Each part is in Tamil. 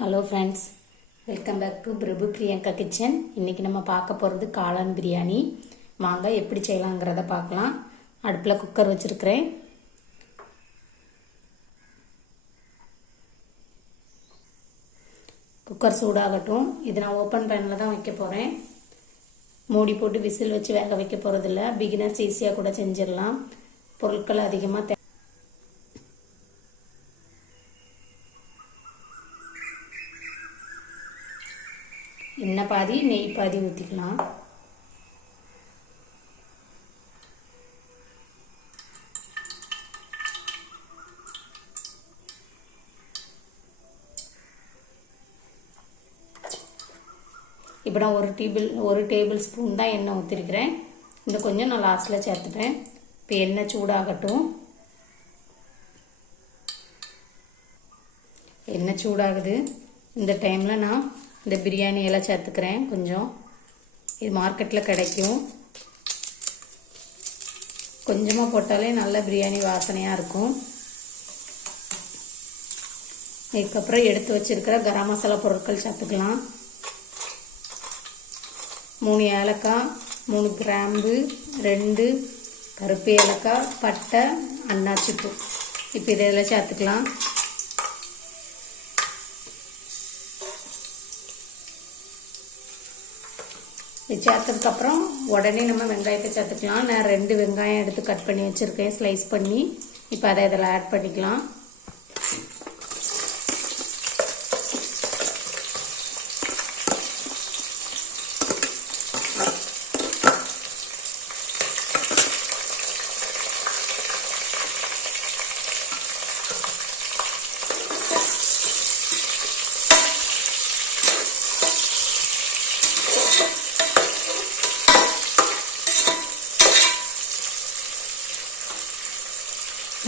Hello friends, welcome back to Prabhu Priyanka kitchen. இன்றைக்கி நம்ம பார்க்க போகிறது காளான் பிரியாணி. வாங்க எப்படி செய்யலாங்கிறத பார்க்கலாம். அடுப்பில் குக்கர் வச்சுருக்கிறேன். குக்கர் சூடாகட்டும். இது நான் ஓப்பன் பேனில் தான் வைக்க போகிறேன். மூடி போட்டு விசில் வச்சு வேக வைக்க போகிறதில்ல. பிகினர்ஸ் ஈஸியாக கூட செஞ்சிடலாம். பொருட்கள் அதிகமாக எண்ணெய் பாதி நெய் பாதி ஊற்றிக்கலாம். இப்போ நான் ஒரு டேபிள் ஸ்பூன் தான் எண்ணெய் ஊற்றிருக்கிறேன். இன்னும் கொஞ்சம் நான் லாஸ்ட்டில் சேர்த்துப்பேன். இப்போ எண்ணெய் சூடாகட்டும். எண்ணெய் சூடாகுது. இந்த டைமில் நான் இந்த பிரியாணி எல்லாம் சேர்த்துக்கிறேன். கொஞ்சம் இது மார்க்கெட்டில் கிடைக்கும். கொஞ்சமாக போட்டாலே நல்ல பிரியாணி வாசனையாக இருக்கும். இதுக்கப்புறம் எடுத்து வச்சிருக்கிற கரம் மசாலா பொருட்கள் சேர்த்துக்கலாம். 3 ஏலக்காய், 3 கிராம்பு, 2 கருப்பு ஏலக்காய், பட்டை, அன்னாச்சிப்பூ. இப்போ இதெல்லாம் சேர்த்துக்கலாம். இது சேர்த்ததுக்கப்புறம் உடனே நம்ம வெங்காயத்தை சேர்த்துக்கலாம். நான் 2 வெங்காயம் எடுத்து கட் பண்ணி வச்சுருக்கேன், ஸ்லைஸ் பண்ணி. இப்போ அதை இதில் ஆட் பண்ணிக்கலாம்.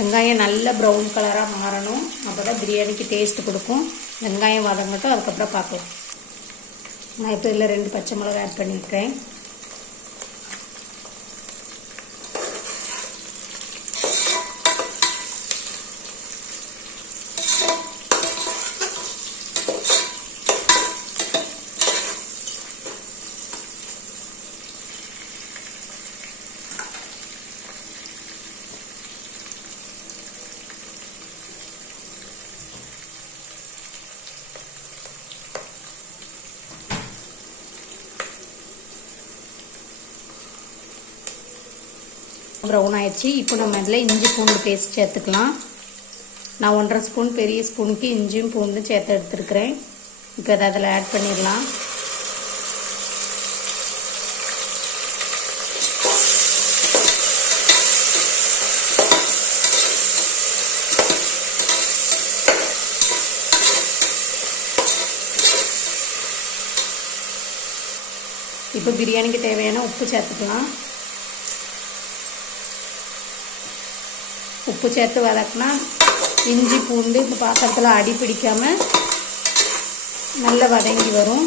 வெங்காயம் நல்ல ப்ரௌன் கலராக மாறணும். அப்போ தான் பிரியாணிக்கு டேஸ்ட் கொடுக்கும். வெங்காயம் வதங்கட்டும், அதுக்கப்புறம் பார்க்கலாம். நான் இப்போ இதில் 2 பச்சை மிளகாய் ஆட் பண்ணியிருக்கேன். ப்ரௌன் ஆயிடுச்சு. இப்போ நம்ம இதில் இஞ்சி பூண்டு பேஸ்ட் சேர்த்துக்கலாம். நான் 1.5 ஸ்பூன் பெரிய ஸ்பூனுக்கு இஞ்சியும் பூண்டும் சேர்த்து எடுத்துருக்கிறேன். இப்போ அதை அதில் ஆட் பண்ணிடலாம். இப்போ பிரியாணிக்கு தேவையான உப்பு சேர்த்துக்கலாம். உப்பு சேர்த்து வதக்கினா இஞ்சி பூண்டு இந்த பாத்திரத்தில் அடி பிடிக்காமல் நல்லா வதங்கி வரும்.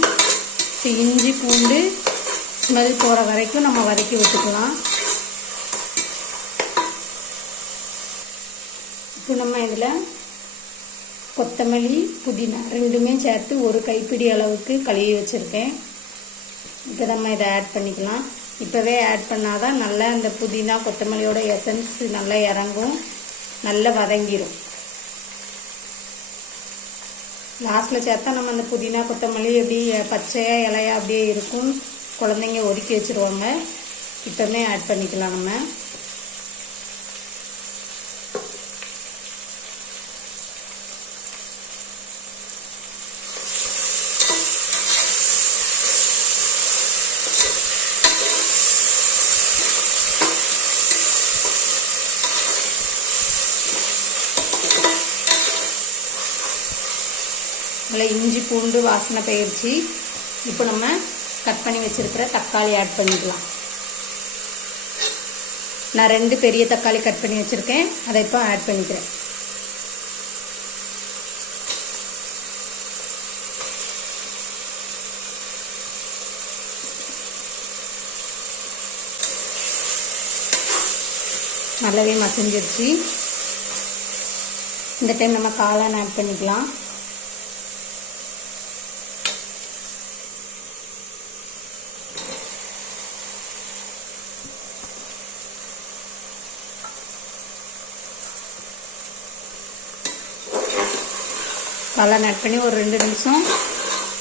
இப்போ இஞ்சி பூண்டு ஸ்மெல் போகிற வரைக்கும் நம்ம வதக்கி விட்டுக்கலாம். இப்போ நம்ம இதில் கொத்தமல்லி புதினா 2மே சேர்த்து 1 கைப்பிடி அளவுக்கு கழுவி வச்சுருக்கேன். இப்போ நம்ம இதை ஆட் பண்ணிக்கலாம். இப்போவே ஆட் பண்ணாதான் நல்லா இந்த புதினா கொத்தமல்லியோட எசன்ஸ் நல்லா இறங்கும், நல்லா வதங்கிடும். லாஸ்ட்டில் சேர்த்தா நம்ம அந்த புதினா கொத்தமல்லி அப்படியே பச்சையாக இலையா அப்படியே இருக்கும். குழந்தைங்க ஒதுக்கி வச்சுருவாங்க. இப்போமே ஆட் பண்ணிக்கலாம் நம்ம. நல்லா இஞ்சி பூண்டு வாசனை போயிடுச்சு. இப்போ நம்ம கட் பண்ணி வச்சுருக்கிற தக்காளி ஆட் பண்ணிக்கலாம். நான் 2 பெரிய தக்காளி கட் பண்ணி வச்சுருக்கேன். அதை இப்போ ஆட் பண்ணிக்கிறேன். நல்லாவே மசிஞ்சிருச்சு. இந்த டைம் நம்ம காளான் ஆட் பண்ணிக்கலாம். காளான் ஆட் பண்ணி ஒரு 2 நிமிஷம்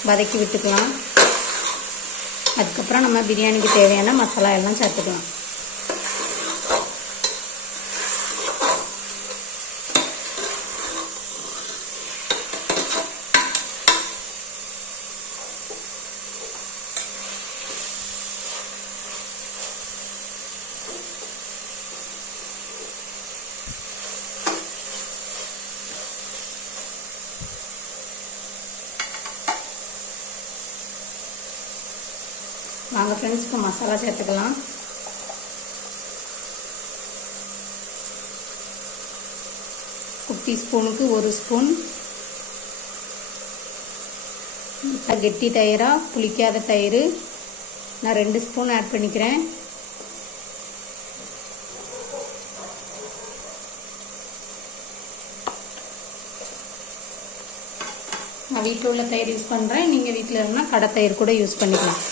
வதக்கி விட்டுக்கலாம். அதுக்கப்புறம் நம்ம பிரியாணிக்கு தேவையான மசாலா எல்லாம் சேர்த்துக்கலாம். வாங்க ஃப்ரெண்ட்ஸ், இப்போ மசாலா சேர்த்துக்கலாம். குட்டி ஸ்பூனுக்கு 1 ஸ்பூன் கெட்டி தயிரா புளிக்காத தயிர் நான் 2 ஸ்பூன் ஆட் பண்ணிக்கிறேன். நான் வீட்டில் உள்ள தயிர் யூஸ் பண்ணுறேன். நீங்கள் வீட்டில் இருந்தால் கடை தயிர் கூட யூஸ் பண்ணிக்கலாம்.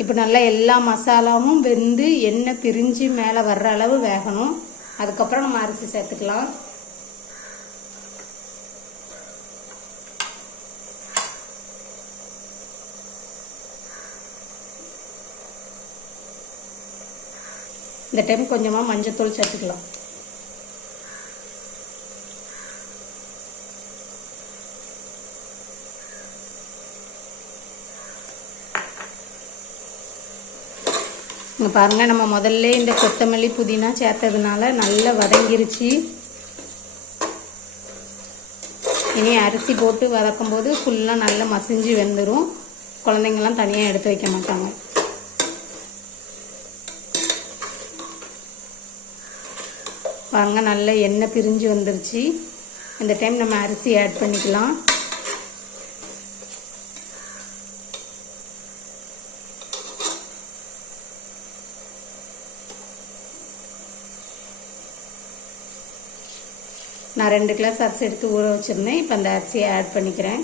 இப்போ நல்லா எல்லா மசாலாவும் வெந்து எண்ணெய் பிரிஞ்சு மேலே வர்ற அளவு வேகணும். அதுக்கப்புறம் நம்ம அரிசி சேர்த்துக்கலாம். இந்த டைம் கொஞ்சமாக மஞ்சத்தூள் சேர்த்துக்கலாம். இங்கே பாருங்கள், நம்ம முதல்ல இந்த கொத்தமல்லி புதினா சேர்த்ததுனால நல்லா வதங்கிருச்சு. இனி அரிசி போட்டு வதக்கும் போது ஃபுல்லாக நல்லா மசிஞ்சு வெந்துடும். குழந்தைங்கள்லாம் தனியாக எடுத்து வைக்க மாட்டாங்க. பாருங்க, நல்லா எண்ணெய் பிரிஞ்சு வந்துருச்சு. இந்த டைம் நம்ம அரிசி ஆட் பண்ணிக்கலாம். நான் 2 கிளாஸ் அரிசி எடுத்து ஊற வச்சுருந்தேன். இப்போ அந்த அரிசியை ஆட் பண்ணிக்கிறேன்.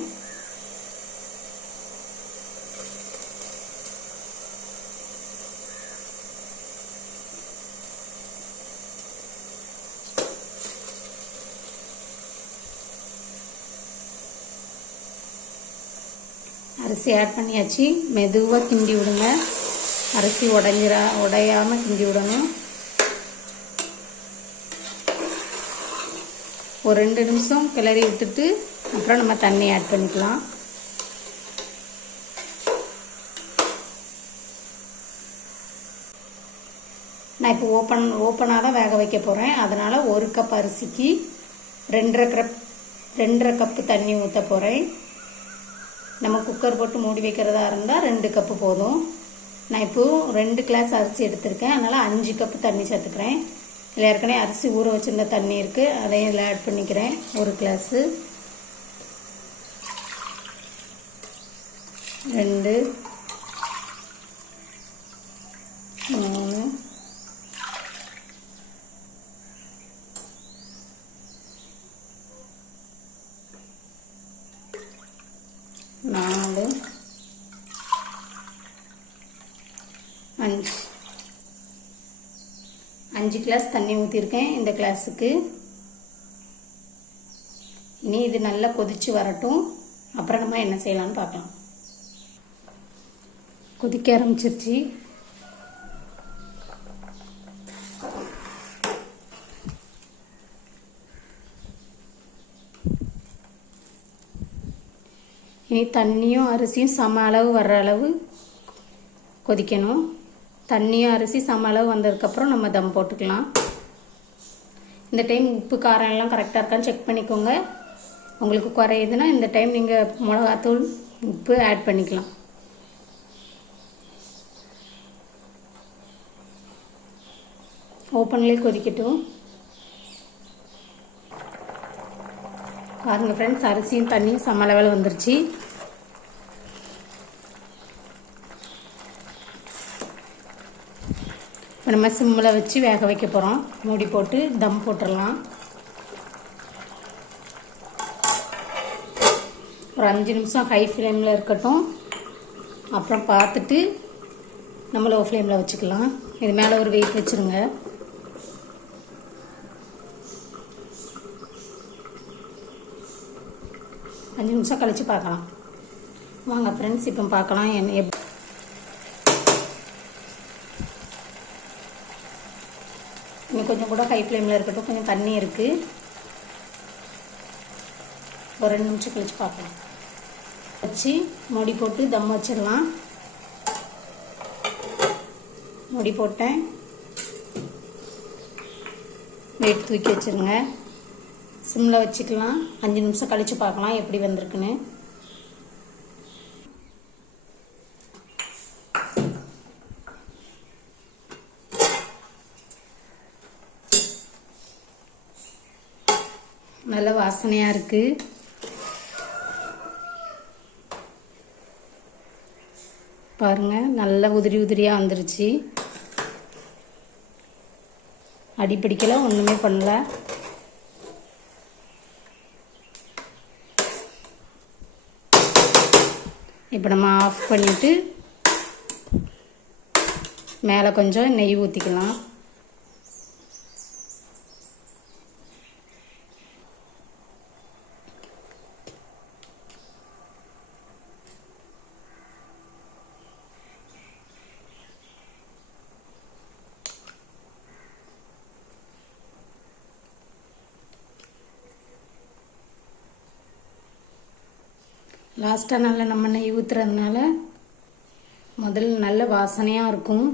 அரிசி ஆட் பண்ணியாச்சு. மெதுவாக கிண்டி விடுங்க. அரிசி உடையாமல் கிண்டி விடணும். ஒரு 2 நிமிஷம் கிளறி விட்டுட்டு அப்புறம் நம்ம தண்ணி ஆட் பண்ணிக்கலாம். நான் இப்போ ஓப்பனாக தான் வேக வைக்க போகிறேன். அதனால் 1 கப் அரிசிக்கு 2.5 கப்பு தண்ணி ஊற்ற போகிறேன். நம்ம குக்கர் போட்டு மூடி வைக்கிறதா இருந்தால் 2 கப்பு போதும். நான் இப்போது 2 கிளாஸ் அரிசி எடுத்திருக்கேன். அதனால் 5 கப்பு தண்ணி சேர்த்துக்கிறேன். இதில் ஏற்கனவே அரிசி ஊற வச்சுருந்த தண்ணி இருக்குது, அதையும் இதில் ஆட் பண்ணிக்கிறேன். 1 கிளாஸு, 2, 3, 4, 5 5 கிளாஸ் தண்ணி ஊற்றிருக்கேன் இந்த கிளாஸுக்கு. இனி இது நல்லா கொதிச்சு வரட்டும். அப்புறம் நம்ம என்ன செய்யலாம்னு பார்க்கலாம். கொதிக்க ஆரம்பிச்சிருச்சு. இனி தண்ணியும் அரிசியும் சம அளவு வர்ற அளவு கொதிக்கணும். தண்ணியும் அரிசி சம அளவு வந்ததுக்கப்புறம் நம்ம தம் போட்டுக்கலாம். இந்த டைம் உப்பு காரம் எல்லாம் கரெக்டாக இருக்கான்னு செக் பண்ணிக்கோங்க. உங்களுக்கு குறையுதுன்னா இந்த டைம் நீங்கள் மிளகாத்தூள் உப்பு ஆட் பண்ணிக்கலாம். ஓப்பன்லேயே கொதிக்கட்டும். பாருங்கள் ஃப்ரெண்ட்ஸ், அரிசியும் தண்ணியும் சம அளவில் வந்துருச்சு. இப்போ நம்ம சிம்மில் வச்சு வேக வைக்க போகிறோம். மூடி போட்டு தம் போட்டுடலாம். ஒரு 5 நிமிஷம் ஹை ஃப்ளேமில் இருக்கட்டும். அப்புறம் பார்த்துட்டு நம்ம லோ ஃப்ளேமில் வச்சுக்கலாம். இது மேலே ஒரு வெயிட் வச்சுருங்க. அஞ்சு நிமிஷம் கழித்து பார்க்கலாம். வாங்க ஃப்ரெண்ட்ஸ், இப்போ பார்க்கலாம் இன்னும் கொஞ்சம் கூட ஹை ஃப்ளேமில் இருக்கட்டும். கொஞ்சம் தண்ணி இருக்குது. ஒரு 2 நிமிஷம் கழித்து பார்க்கலாம். வச்சு மூடி போட்டு தம் வச்சிடலாம். மூடி போட்டேன். வெயிட் தூக்கி வச்சுருங்க. சிம்மில் வச்சுக்கலாம். 5 நிமிஷம் கழித்து பார்க்கலாம் எப்படி வந்திருக்குன்னு. நல்ல வாசனையாக இருக்குது. பாருங்கள், நல்ல உதிரி உதிரியாக வந்துருச்சு. அடிப்பிடிக்கல, ஒன்றுமே பண்ணல. இப்போ நம்ம ஆஃப் பண்ணிவிட்டு மேலே கொஞ்சம் நெய் ஊற்றிக்கலாம். லாஸ்ட்டாக நல்லா நம்ம நெய் ஊற்றுறதுனால முதல்ல நல்ல வாசனையாக இருக்கும்.